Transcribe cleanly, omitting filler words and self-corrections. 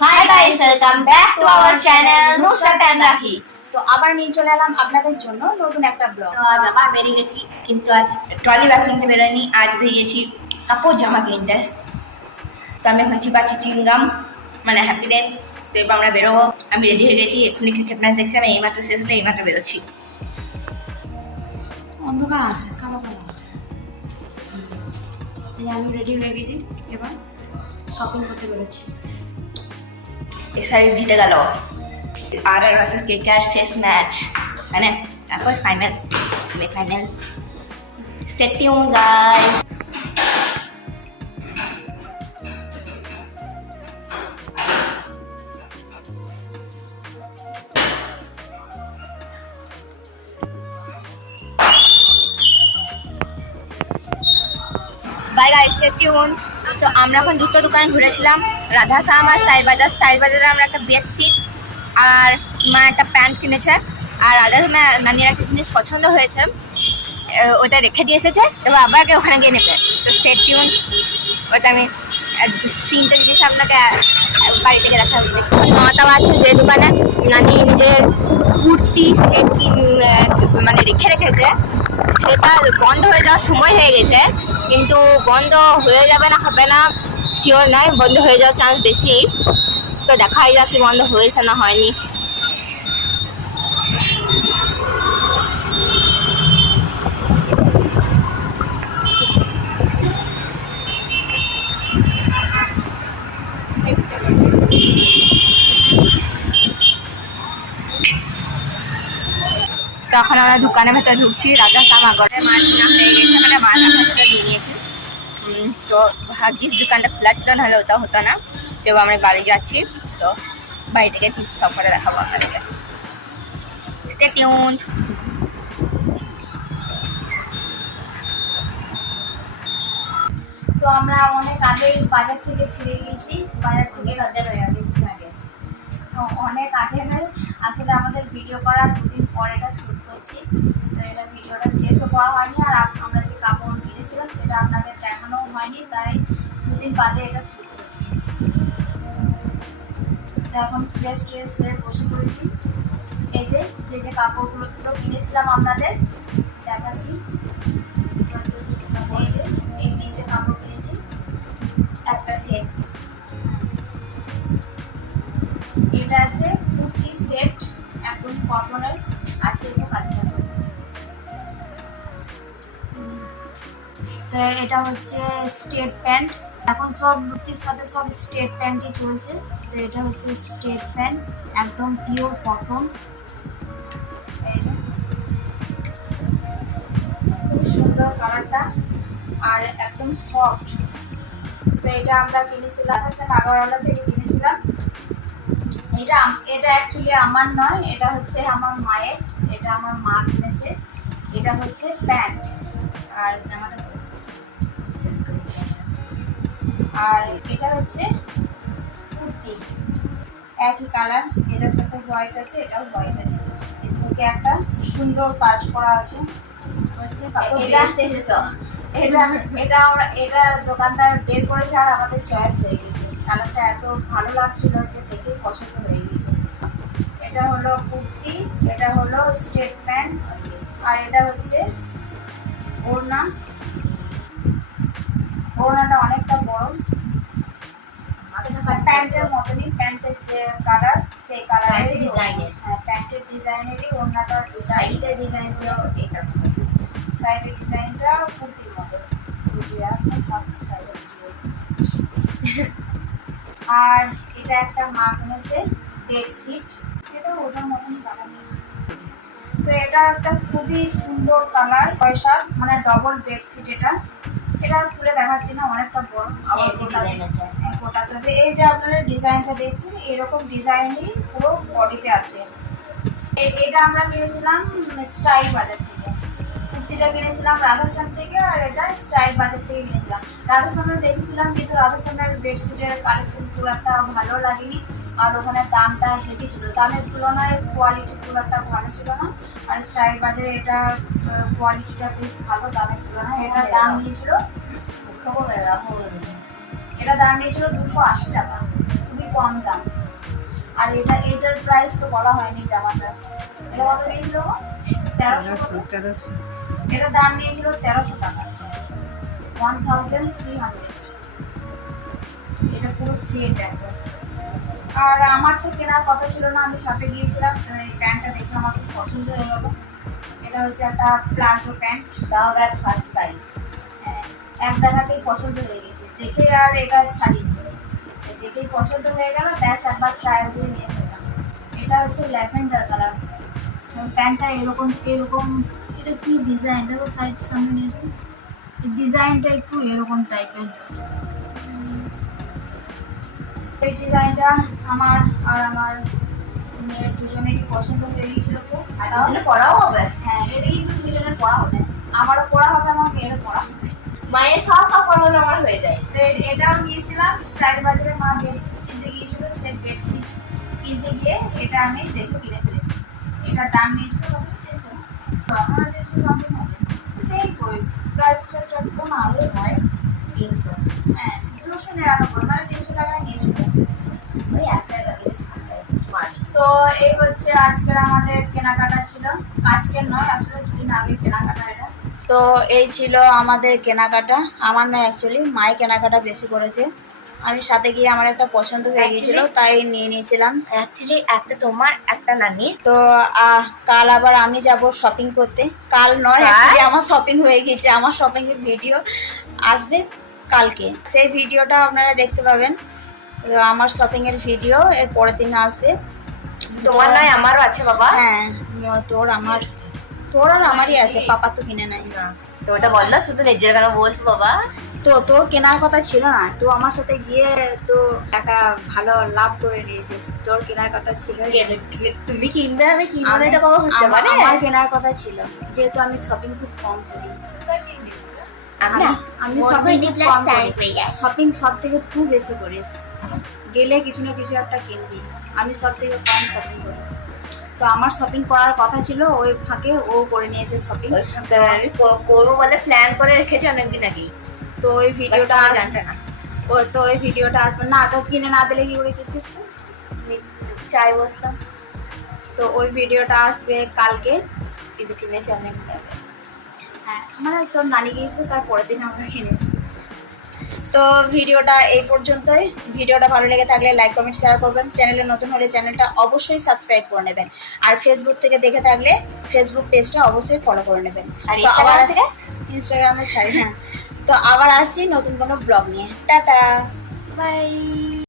High guys, welcome back to our channel Nusrat and Rakhi. তো আবার নিয়ে চলে এলাম আপনাদের জন্য নতুন একটা ব্লগ। তো আজ আবার বেরিয়ে গেছি, কিন্তু আজ ট্রলি ব্যাগ কিনতে বেরোয়নি, আজ বেরিয়েছি কাপড় জামা কিনতে। তো আমি এখন চিবাচ্ছি চিংগাম, মানে হ্যাপি ডেন্ট। তো এবার আমরা বেরোবো, আমি রেডি হয়ে গেছি। এক্ষুনি ক্রিকেট ম্যাচ দেখছি, আমি এইমাত্র শেষ হলে এইমাত্র বেরোচ্ছি। অন্ধকার আছে, কালো কালো আমি রেডি হয়ে গেছি, এবার শপিং করতে বেরোচ্ছি। এসআরএফ জিতে গেল, আর ভার্সেস কেকেআর শেষ ম্যাচ, মানে তারপর final, semifinal. Stay tune guys. Bye guys, stay tune. তো আমরা এখন দুটো দোকান ঘুরেছিলাম, রাধা শাম আর স্টাইল বাজার। স্টাইল বাজারে আমরা একটা বেডশিট আর মা একটা প্যান্ট কিনেছে, আর রাধা শামে নানির একটা জিনিস পছন্দ হয়েছে, ওটা রেখে দিয়ে এসেছে, এবার আবার ওখানে গিয়ে নেবে। তো স্টে টিউন, ওটা আমি তিনটে জিনিস আপনাকে বাড়ি থেকে দেখা হবে। নটা বাজছে, যে দোকানে নানি নিজের কুর্তি মানে রেখে রেখেছে, সেটা বন্ধ হয়ে যাওয়ার সময় হয়ে গেছে, কিন্তু বন্ধ হয়ে যাবে না হবে না শিওর নয়, বন্ধ হয়ে যাওয়ার চান্স বেশি। তো দেখাই যাক কি বন্ধ হয়েছে না হয়নি। তখন আমরা দোকানের ভেতরে ঢুকছি, রাজা সামাগরে মাছ কেনা হয়ে গেছে, মানে মাছ আমরা নিয়ে নিয়েছি। তো ভাগ্যিস দোকানটা খোলা ছিল, নাহলে ওটাও হতো না। তো আমরা বাড়ি যাচ্ছি, তো বাড়ি থেকে ঠিক সব করে দেখাবো আপনাদেরকে। Stay tuned. তো আমরা অনেক আগেই বাজার থেকে ফিরে গিয়েছি, বাজার থেকে অনেক আগে নয়, আসলে আমাদের ভিডিও করা দুদিন পর এটা শ্যুট করছি। তো এটা ভিডিওটা শেষও করা হয়নি, আর আমরা যে কাপড় কিনেছিলাম সেটা আপনাদের দেখানোও হয়নি, তাই দুদিন বাদে এটা শ্যুট করছি। তো এখন ফ্রেশ ট্রেশ হয়ে বসে পড়েছি। এই যে যে যে কাপড়গুলো কিনেছিলাম আপনাদের দেখাচ্ছি। এই যে এই তিনটে কাপড় কিনেছি, একটা সেট। এটা আছে কুর্তি সেট, একদম কটনের আছে, এসব কাছে থাকবে। তো এটা হচ্ছে স্টেট প্যান্ট, এখন সব কুর্তির সাথে সব স্টেট প্যান্টই চলছে। তো এটা হচ্ছে স্টেট প্যান্ট, একদম পিওর কটন, খুব সুন্দর কালারটা আর একদম সফট। তো এটা আমরা কিনেছিলাম আগরওয়ালা থেকে কিনেছিলাম। এটা অ্যাকচুয়ালি আমার নয়, এটা হচ্ছে আমার মায়ের, এটা আমার মা কিনেছে। এটা হচ্ছে প্যান্ট আর জামাটা, আর এটা হচ্ছে কুর্তি, একই কালার, এটার সাথে হোয়াইট আছে, এটাও হোয়াইট আছে, এদিকে একটা সুন্দর কাজ করা আছে। এটা দোকানদার বের করেছে আর আমাদের চয়েস হয়ে গেছে, কালারটা এত ভালো লাগছিল যে দেখেই পছন্দ হয়ে গেছে। এটা হলো কুর্তি, এটা হলো স্টেট প্যান্ট, আর এটা হচ্ছে ওড়না। ওড়নাটা অনেকটা বড়, প্যান্টের মতনই, প্যান্টের যে কালার সেই কালারের ডিজাইনের, হ্যাঁ প্যান্টের ডিজাইনেরই ওড়নাটা, সাইডের ডিজাইন ছিল এটা, সাইডের ডিজাইনটা কুর্তির মতো। আর এটা একটা মা কিনেছে বেডশিট, এটা ওটার মতনই কালার। তো এটা একটা খুবই সুন্দর কালার, 6-7 মানে ডবল বেডশিট। এটা খুলে দেখাচ্ছি না, অনেকটা বড়, আবার গোটা তবে এই যে আপনারা ডিজাইনটা দেখছেন এরকম ডিজাইনই পুরো বডিতে আছে। এটা আমরা কিনেছিলাম স্টাইল বাজার থেকে, কুর্তিটা কিনেছিলাম রাধাশ্যাম থেকে, আর এটা স্টাইল বাজার থেকে কিনেছিলাম। রাধাশ্যামে দেখেছিলাম, কিন্তু রাধাশ্যামের বেডশিটের কালেকশন খুব একটা ভালো লাগেনি, আর ওখানে দামটা হেভি ছিল, দামের তুলনায় কোয়ালিটি খুব একটা ভালো ছিল না। আর স্টাইল বাজারে এটা কোয়ালিটিটা বেশ ভালো দামের তুলনায়। এটা দাম নিয়েছিল 280 টাকা, খুবই খুবই কম দাম। আর এটার প্রাইস তো বলা হয়নি জামাটা। এটা কত নিয়েছিল? 1300। এটা দাম নিয়েছিল 1300 টাকা, 1300। এটা পুরো সেট একদম। আর আমার তো কেনার কথা ছিল না, আমি সাথে গিয়েছিলাম, এই প্যান্টটা দেখে আমার খুব পছন্দ হয়ে গেল। এটা হচ্ছে একটা প্লাজো প্যান্ট, দাও ব্যাগ ফার্স্ট সাইজ। এক দেখাতেই পছন্দ হয়ে গেছে, দেখে আর এটা ছাড়িনি, দেখেই পছন্দ হয়ে গেল, ব্যাস একবার ট্রায়াল দিয়ে নিয়ে ফেললাম। এটা হচ্ছে ল্যাভেন্ডার কালার প্যান্টটা, এরকম এটা কি ডিজাইন দেখো, সাইড সামনে নিয়েছে, ডিজাইনটা একটু এরকম টাইপের। এই ডিজাইনটা আমার আর আমার মেয়ের দুজনেরই পছন্দ হয়ে গিয়েছিল তো। তাহলে পড়াও হবে। হ্যাঁ, এটা কিন্তু দুজনের পড়া হবে, আমারও পড়া হবে, আমার মেয়েরও পড়া হবে। মায়ের সব কাপড় হলো আমার হয়ে যায়। তো এটাও নিয়েছিলাম স্টাইল বাজারে, মা বেডশিট কিনতে গিয়েছিল, সেই বেডশিট কিনতে গিয়ে এটা আমি দেখে কিনে ফেলেছি। এটার দাম নিয়েছিল কত? 300, আমার 300 সামথিং হবে। এই কই প্রাইসটা একদম আরও হয় 300। হ্যাঁ, 299, মানে 300 টাকা নিয়েছিল। ওই একটা লাগে ছাড়। তো এই হচ্ছে আজকের আমাদের কেনাকাটা ছিল, আজকের নয় আসলে দুদিন আগে কেনাকাটা এটা। তো এই ছিল আমাদের কেনাকাটা, আমার নয় অ্যাকচুয়ালি মায়ের কেনাকাটা বেশি করেছে, আমি সাথে গিয়ে আমার একটা পছন্দ হয়ে গিয়েছিল তাই নিয়ে নিয়েছিলাম। অ্যাকচুয়ালি একটা তোমার একটা নানি। তো কাল আবার আমি যাব শপিং করতে, কাল নয় অ্যাকচুয়ালি আমার শপিং হয়ে গিয়েছে, আমার শপিংয়ের ভিডিও আসবে কালকে, সেই ভিডিওটা আপনারা দেখতে পাবেন। তো আমার শপিংয়ের ভিডিও এর পরের দিন আসবে। তোমার নয় আমারও আছে বাবা। হ্যাঁ, তোর আর আমারই আছে, পাপা তো কিনে নাই। না তো ওটা বললো, শুধু নিজের কেন বলছো বাবা? তো তোর কেনার কথা ছিল না, তো আমার সাথে গিয়ে তো একটা ভালো লাভ করে নিয়েছিস, তোর কেনার কথা ছিল। তুমি কিনবে আমি কিনবো না, এটা কবে হতে পারে? আমার কেনার কথা ছিল, যেহেতু আমি শপিং খুব কম করি। আমি শপিং কম করি, শপিং সব থেকে তুই বেশি করিস, গেলে কিছু না কিছু একটা কিনবি, আমি সব থেকে কম শপিং করি। তো আমার শপিং করার কথা ছিল, ওই ফাঁকে ও করে নিয়েছে শপিং। আমি করবো বলে প্ল্যান করে রেখেছি অনেকদিন আগেই। তো ওই ভিডিওটা জানতে না। ওই ভিডিওটা আসবে না, তো কিনে না দিলে কি করে কিনছিস? চাই বসলাম, তো ওই ভিডিওটা আসবে কালকে। কিন্তু কিনেছি অনেকদিন আগে। হ্যাঁ, মানে তোর নানি গিয়েছিল, তার পরের দিন আমরা কিনেছি। তো ভিডিওটা এই পর্যন্তই। ভিডিওটা ভালো লেগে থাকলে লাইক কমেন্ট শেয়ার করবেন, চ্যানেলে নতুন হলে চ্যানেলটা অবশ্যই সাবস্ক্রাইব করে নেবেন, আর ফেসবুক থেকে দেখে থাকলে ফেসবুক পেজটা অবশ্যই ফলো করে নেবেন। আর তো আবার ইনস্টাগ্রামে ছাড়ি। হ্যাঁ, তো আবার আসি নতুন কোনো ব্লগ নিয়ে। Tata, by.